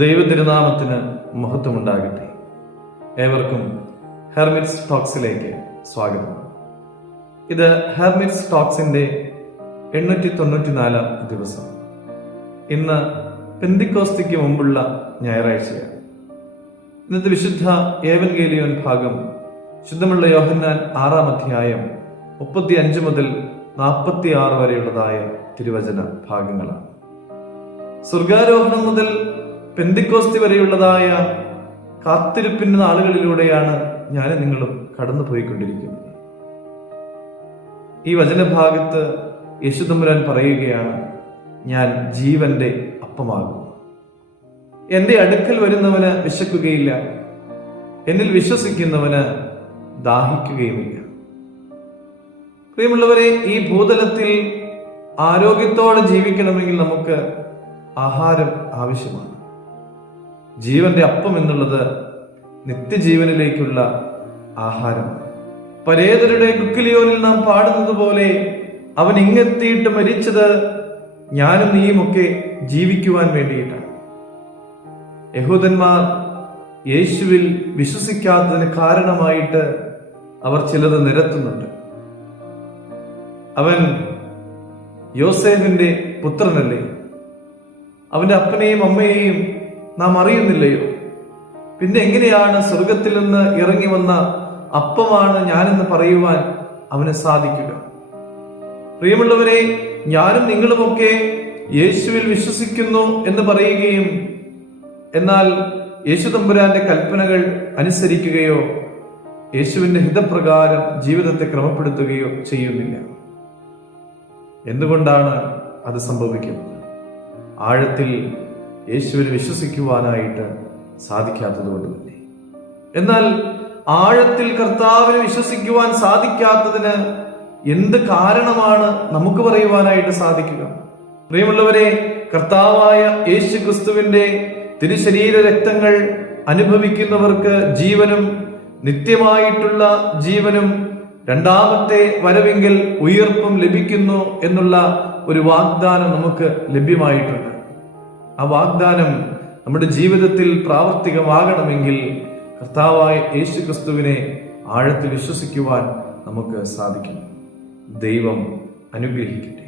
ദൈവതിരുനാമത്തിന് മഹത്വമുണ്ടാകട്ടെ. ഏവർക്കും ഹെർമിറ്റ്സ് ടോക്സിലേക്ക് സ്വാഗതം. ഇത് ഹെർമിറ്റ്സ് ടോക്സിന്റെ 894 ദിവസം. ഇന്ന് പെന്തിക്കോസ്തിക്ക് മുമ്പുള്ള ഞായറാഴ്ചയാണ്. ഇന്നത്തെ വിശുദ്ധ ഏവൻഗേലിയോൻ ഭാഗം ശുദ്ധമുള്ള യോഹന്നാൻ 6-ാം അധ്യായം 35 മുതൽ 46 വരെയുള്ളതായ തിരുവചന ഭാഗങ്ങളാണ്. സ്വർഗാരോഹണം മുതൽ പെന്തിക്കോസ്തി വരെയുള്ളതായ കാത്തിരിപ്പിന്റെ നാളുകളിലൂടെയാണ് ഞാനും നിങ്ങളും കടന്നു പോയിക്കൊണ്ടിരിക്കുന്നത്. ഈ വചനഭാഗത്ത് യേശുതമ്പുരാൻ പറയുകയാണ്, ഞാൻ ജീവന്റെ അപ്പമാകും. എന്റെ അടുക്കൽ വരുന്നവന് വിശക്കുകയില്ല, എന്നിൽ വിശ്വസിക്കുന്നവന് ദാഹിക്കുകയുമില്ല. പ്രിയമുള്ളവരെ, ഈ ഭൂതലത്തിൽ ആരോഗ്യത്തോടെ ജീവിക്കണമെങ്കിൽ നമുക്ക് ആഹാരം ആവശ്യമാണ്. ജീവന്റെ അപ്പം എന്നുള്ളത് നിത്യജീവനിലേക്കുള്ള ആഹാരമാണ്. പരേതരുടെ കുക്കിലിയോനിൽ നാം പാടുന്നത് പോലെ, അവൻ ഇങ്ങെത്തിയിട്ട് മരിച്ചത് ഞാനും നീയുമൊക്കെ ജീവിക്കുവാൻ വേണ്ടിയിട്ടാണ്. യഹൂദന്മാർ യേശുവിൽ വിശ്വസിക്കാത്തതിന് കാരണമായിട്ട് അവർ ചിലത് നിരത്തുന്നുണ്ട്. അവൻ യോസേഫിന്റെ പുത്രനല്ലേ, അവന്റെ അപ്പനെയും അമ്മയെയും നാം അറിയുന്നില്ലയോ? പിന്നെ എങ്ങനെയാണ് സ്വർഗത്തിൽ നിന്ന് ഇറങ്ങി വന്ന അപ്പമാണ് ഞാനെന്ന് പറയുവാൻ അവന് സാധിക്കുക? പ്രിയമുള്ളവരെ, ഞാനും നിങ്ങളുമൊക്കെ യേശുവിൽ വിശ്വസിക്കുന്നു എന്ന് പറയുകയും എന്നാൽ യേശു തമ്പുരാന്റെ കൽപ്പനകൾ അനുസരിക്കുകയോ യേശുവിന്റെ ഹിതപ്രകാരം ജീവിതത്തെ ക്രമപ്പെടുത്തുകയോ ചെയ്യുന്നില്ല. എന്തുകൊണ്ടാണ് അത് സംഭവിക്കുന്നത്? ആഴത്തിൽ യേശുവിൽ വിശ്വസിക്കുവാനായിട്ട് സാധിക്കാത്തത് കൊണ്ട് തന്നെ. എന്നാൽ ആഴത്തിൽ കർത്താവിനെ വിശ്വസിക്കുവാൻ സാധിക്കാത്തതിന് എന്ത് കാരണമാണ് നമുക്ക് പറയുവാനായിട്ട് സാധിക്കുക? പ്രിയമുള്ളവരെ, കർത്താവായ യേശു ക്രിസ്തുവിന്റെ തിരുശരീര രക്തങ്ങൾ അനുഭവിക്കുന്നവർക്ക് ജീവനും നിത്യമായിട്ടുള്ള ജീവനും രണ്ടാമത്തെ വരവെങ്കിൽ ഉയർപ്പും ലഭിക്കുന്നു എന്നുള്ള ഒരു വാഗ്ദാനം നമുക്ക് ലഭ്യമായിട്ടുണ്ട്. ആ വാഗ്ദാനം നമ്മുടെ ജീവിതത്തിൽ പ്രാവർത്തികമാകണമെങ്കിൽ കർത്താവായ യേശു ക്രിസ്തുവിനെ ആഴത്തിൽ വിശ്വസിക്കുവാൻ നമുക്ക് സാധിക്കണം. ദൈവം അനുഗ്രഹിക്കട്ടെ.